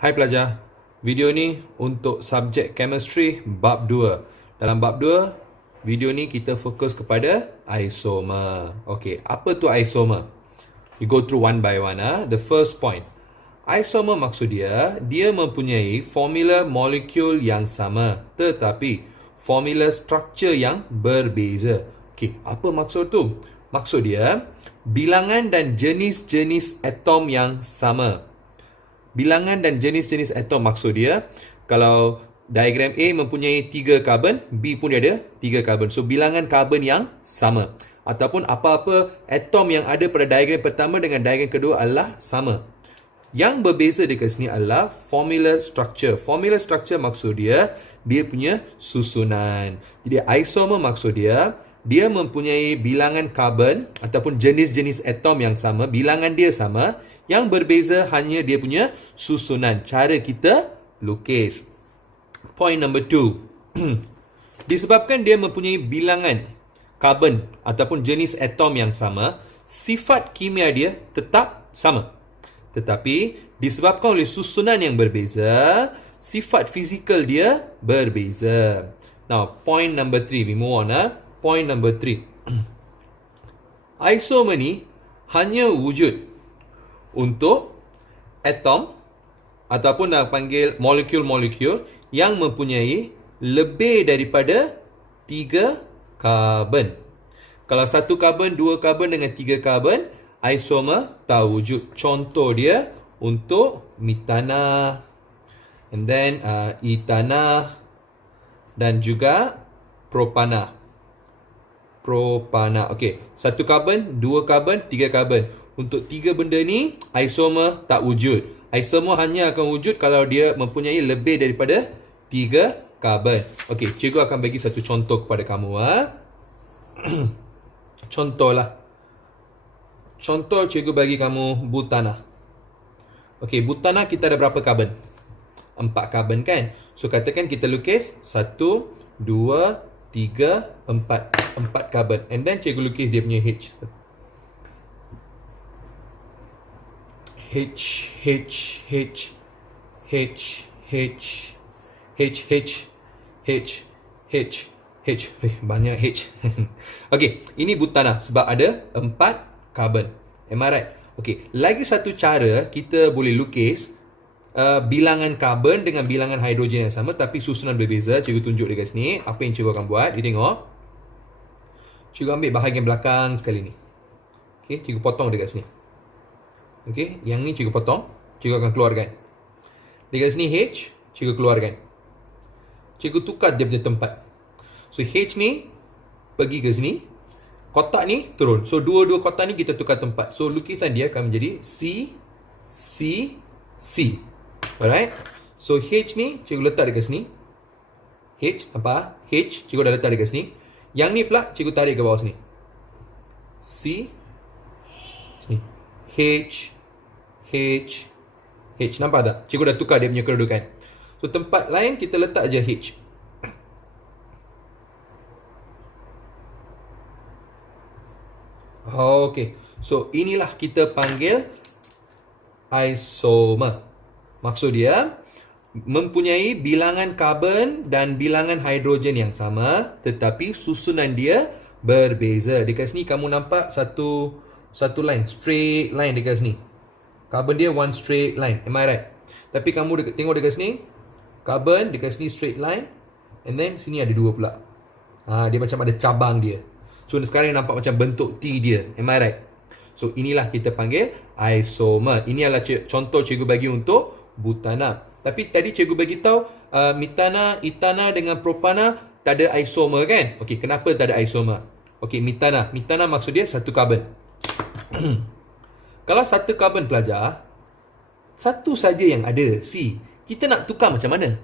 Hai pelajar, video ni untuk subjek chemistry bab 2. Dalam bab 2, video ni kita fokus kepada isomer. Okey, apa tu isomer? We go through one by one. The first point. Isomer maksud dia mempunyai formula molekul yang sama tetapi formula struktur yang berbeza. Okey, apa maksud tu? Maksud dia, bilangan dan jenis-jenis atom yang sama. Bilangan dan jenis-jenis atom maksud dia, kalau diagram A mempunyai 3 karbon, B pun dia ada 3 karbon. So, bilangan karbon yang sama. Ataupun apa-apa atom yang ada pada diagram pertama dengan diagram kedua adalah sama. Yang berbeza dekat sini adalah formula structure. Formula structure maksud dia punya susunan. Jadi, isomer maksud dia mempunyai bilangan karbon ataupun jenis-jenis atom yang sama, bilangan dia sama, yang berbeza hanya dia punya susunan, cara kita lukis. Point number 2. Disebabkan dia mempunyai bilangan karbon ataupun jenis atom yang sama, sifat kimia dia tetap sama. Tetapi disebabkan oleh susunan yang berbeza, sifat fizikal dia berbeza. Now, point number 3. We move on. Point number 3. Isomer ni hanya wujud untuk atom ataupun nak panggil molekul-molekul yang mempunyai lebih daripada 3 karbon. Kalau 1 karbon, 2 karbon dengan 3 karbon, isomer tak wujud. Contoh dia untuk metana, and then etana, dan juga propana. Okey, 1 karbon, 2 karbon, 3 karbon. Untuk 3 benda ni, isomer tak wujud. Isomer hanya akan wujud kalau dia mempunyai lebih daripada 3 karbon. Okey, cikgu akan bagi satu contoh kepada kamu. Contohlah. Contoh cikgu bagi kamu butana. Okey, butana kita ada berapa karbon? 4 karbon kan? So, katakan kita lukis 1, 2, 3, 4. 4 karbon. And then cikgu lukis dia punya H. H, H, H, H, H, H, H, H, H, H. Banyak H. Okey, ini butana sebab ada 4 karbon. Am I right? Okey, lagi satu cara kita boleh lukis bilangan karbon dengan bilangan hidrogen yang sama tapi susunan berbeza. Cikgu tunjuk dekat sini. Apa yang cikgu akan buat? You tengok. Cikgu ambil bahagian belakang sekali ni. Okey, cikgu potong dekat sini. Okey, yang ni cikgu potong, cikgu akan keluarkan. Dekat sini H, cikgu keluarkan. Cikgu tukar dia punya tempat. So H ni pergi ke sini, kotak ni turun. So dua-dua kotak ni kita tukar tempat. So lukisan dia akan menjadi C, C, C. Alright. So H ni cikgu letak dekat sini. H, nampak? H, cikgu dah letak dekat sini. Yang ni pula cikgu tarik ke bawah sini. C, sini. H, H, H. Nampak tak? Cikgu dah tukar dia punya kedudukan. So, tempat lain kita letak je H. Okay. So, inilah kita panggil isomer. Maksud dia, mempunyai bilangan karbon dan bilangan hidrogen yang sama, tetapi susunan dia berbeza. Dekat sini kamu nampak satu line, straight line dekat sini. Karbon dia one straight line. Am I right? Tapi kamu tengok dekat sini, karbon dekat sini straight line, and then sini ada 2 pula. Dia macam ada cabang dia. So sekarang nampak macam bentuk T dia. Am I right? So inilah kita panggil isomer. Ini adalah contoh cikgu bagi untuk butana. Tapi tadi cikgu bagi tahu metana, etana dengan propana tak ada isomer kan? Okey, kenapa tak ada isomer? Okey, metana. Metana maksud dia 1 karbon. Kalau 1 karbon pelajar, satu saja yang ada, C. Kita nak tukar macam mana?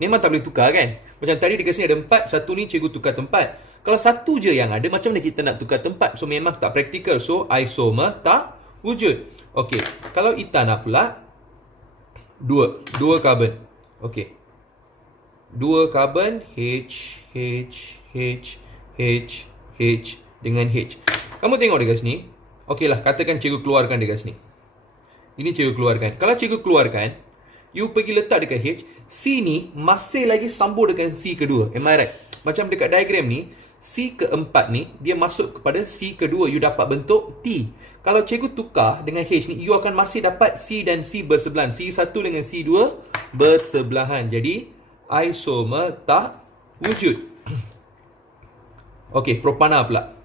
Memang tak boleh tukar kan? Macam tadi dekat sini ada 4, satu ni cikgu tukar tempat. Kalau satu je yang ada, macam mana kita nak tukar tempat? So memang tak praktikal. So isomer tak wujud. Okey, kalau etana pula 2 karbon. Okey. 2 karbon H, H, H, H, H dengan H. Kamu tengok dekat sini. Okeylah, katakan cikgu keluarkan dekat sini. Ini cikgu keluarkan. Kalau cikgu keluarkan, you pergi letak dekat H, C ni masih lagi sambung dengan C kedua. Am I right? Macam dekat diagram ni, C keempat ni, dia masuk kepada C kedua, you dapat bentuk T. Kalau cikgu tukar dengan H ni, you akan masih dapat C dan C bersebelahan. C1 dengan C2 bersebelahan. Jadi, isomer tak wujud. Okey, propana pula.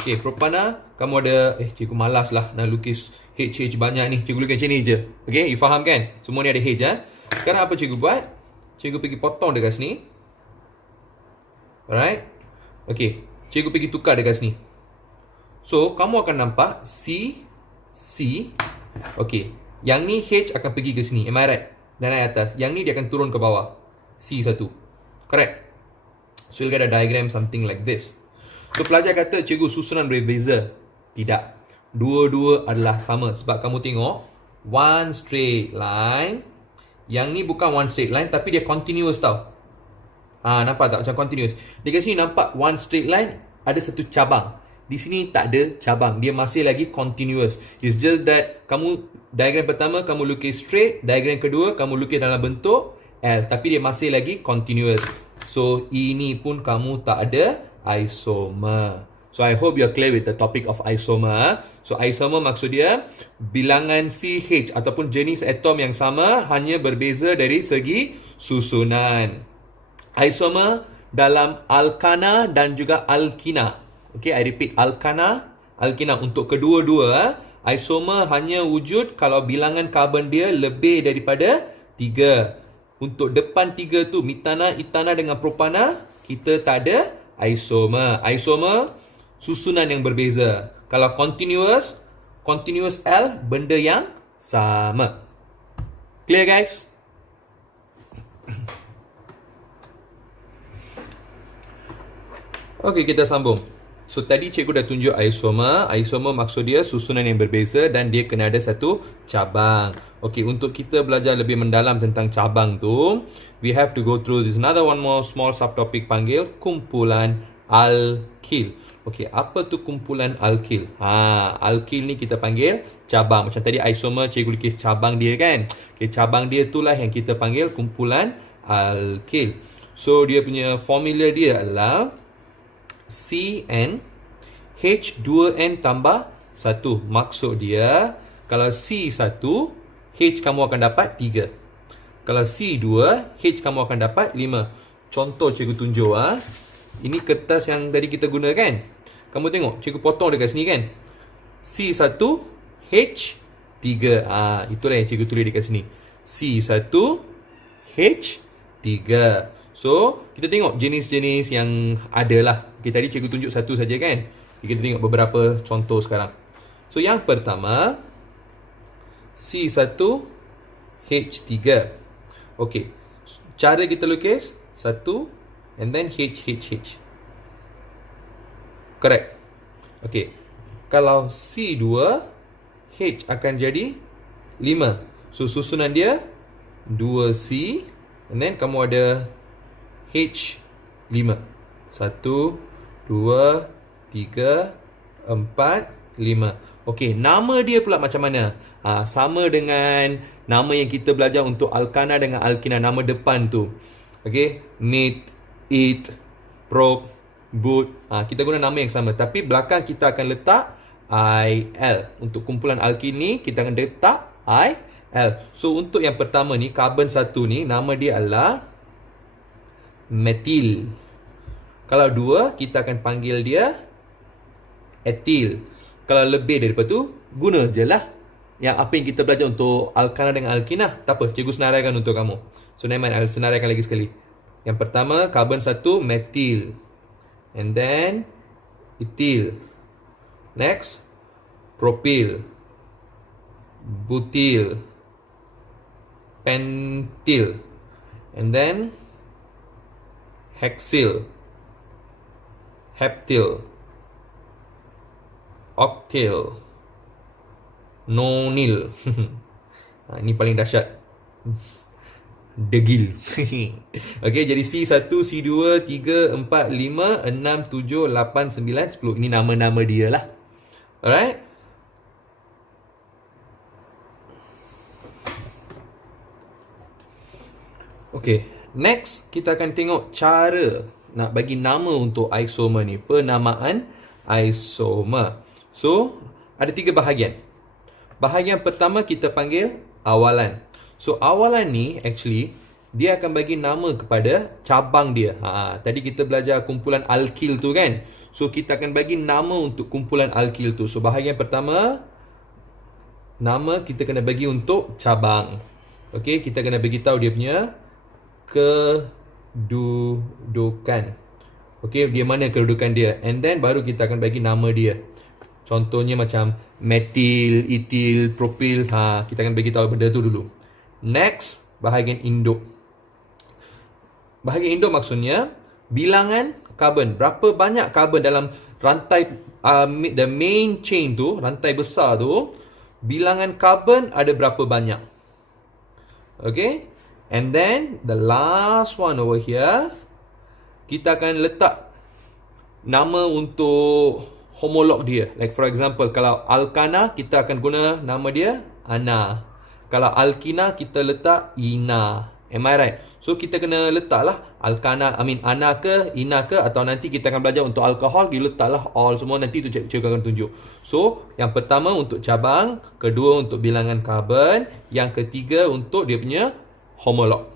Okey, propana, kamu ada, cikgu malas lah nak lukis H banyak ni. Cikgu lukis macam ni je. Okey, you faham kan? Semua ni ada H, Sekarang apa cikgu buat? Cikgu pergi potong dekat sini. Alright. Okey, cikgu pergi tukar dekat sini. So, kamu akan nampak C. Okey, yang ni H akan pergi ke sini. Am I right? Dan naik atas. Yang ni dia akan turun ke bawah. C1. Correct? So, you'll get a diagram something like this. So, pelajar kata, cikgu susunan berbeza. Tidak. Dua-dua adalah sama. Sebab kamu tengok, one straight line. Yang ni bukan one straight line, tapi dia continuous tau. Nampak tak? Macam continuous. Dekat sini nampak one straight line, ada satu cabang. Di sini tak ada cabang. Dia masih lagi continuous. It's just that kamu, diagram pertama kamu lukis straight, diagram kedua kamu lukis dalam bentuk L. Tapi dia masih lagi continuous. So, ini pun kamu tak ada isomer. So, I hope you're clear with the topic of isomer. So, isomer maksud dia bilangan CH ataupun jenis atom yang sama, hanya berbeza dari segi susunan. Isomer dalam alkana dan juga alkina. Okay, I repeat, alkana, alkina. Untuk kedua-dua, isomer hanya wujud kalau bilangan karbon dia lebih daripada 3. Untuk depan 3 tu, metana, etana dengan propana, kita tak ada isomer. Isomer, susunan yang berbeza. Kalau continuous L, benda yang sama. Clear guys? Okey, kita sambung. So, tadi cikgu dah tunjuk isomer. Isomer maksud dia susunan yang berbeza dan dia kena ada satu cabang. Okey, untuk kita belajar lebih mendalam tentang cabang tu, we have to go through this another one more small subtopic panggil kumpulan alkil. Okey, apa tu kumpulan alkil? Alkil ni kita panggil cabang. Macam tadi isomer cikgu lukis cabang dia kan. Okey, cabang dia itulah yang kita panggil kumpulan alkil. So, dia punya formula dia adalah CN H2N tambah 1. Maksud dia, kalau C1, H kamu akan dapat 3. Kalau C2, H kamu akan dapat 5. Contoh cikgu tunjuk. Ini kertas yang tadi kita guna kan. Kamu tengok, cikgu potong dekat sini kan. C1, H3. Itulah yang cikgu tulis dekat sini. C1, H3. So, kita tengok jenis-jenis yang ada lah. Okay, tadi cikgu tunjuk satu saja kan. Kita tengok beberapa contoh sekarang. So, yang pertama, C1, H3. Okay, cara kita lukis, 1 and then H. Correct. Okay, kalau C2, H akan jadi 5. So, susunan dia 2C and then kamu ada H5. 1, 2, 3, 4, 5. Okey, nama dia pula macam mana? Sama dengan nama yang kita belajar untuk alkana dengan alkina, nama depan tu. Okey, meet, eat, probe, boot. Kita guna nama yang sama, tapi belakang kita akan letak IL. Untuk kumpulan alkin ni kita akan letak IL. So untuk yang pertama ni, karbon 1 ni, nama dia adalah metil. Kalau 2, kita akan panggil dia etil. Kalau lebih daripada tu, guna je lah yang apa yang kita belajar untuk alkana dengan alkina. Tak apa, cikgu senaraikan untuk kamu. So, I'll senaraikan lagi sekali. Yang pertama, karbon 1, metil. And then, etil. Next, propil. Butil. Pentil. And then, hexyl. Heptyl. Octyl. Nonil. Ini paling dahsyat. Degil. Okey, jadi C1, C2, 3, 4, 5, 6, 7, 8, 9, 10. Ini nama-nama dia lah. Alright. Okay, next kita akan tengok cara nak bagi nama untuk isomer ni, penamaan isomer. So, ada 3 bahagian. Bahagian pertama kita panggil awalan. So, awalan ni actually dia akan bagi nama kepada cabang dia. Tadi kita belajar kumpulan alkil tu kan. So, kita akan bagi nama untuk kumpulan alkil tu. So, bahagian pertama, nama kita kena bagi untuk cabang. Okay, kita kena bagi tahu dia punya kedudukan. Okay, dia mana kedudukan dia. And then baru kita akan bagi nama dia. Contohnya macam metil, etil, propil. Kita akan bagi tahu benda tu dulu. Next, bahagian induk. Bahagian induk maksudnya bilangan karbon. Berapa banyak karbon dalam rantai the main chain tu, rantai besar tu, bilangan karbon ada berapa banyak. Okay? And then the last one over here, kita akan letak nama untuk homolog dia. Like for example, kalau alkana kita akan guna nama dia Ana. Kalau alkina kita letak Ina. Am I right? So kita kena letaklah Ana ke, Ina ke, atau nanti kita akan belajar untuk alkohol, kita letaklah all semua, nanti tu cikgu akan tunjuk. So, yang pertama untuk cabang, kedua untuk bilangan karbon, yang ketiga untuk dia punya homolog.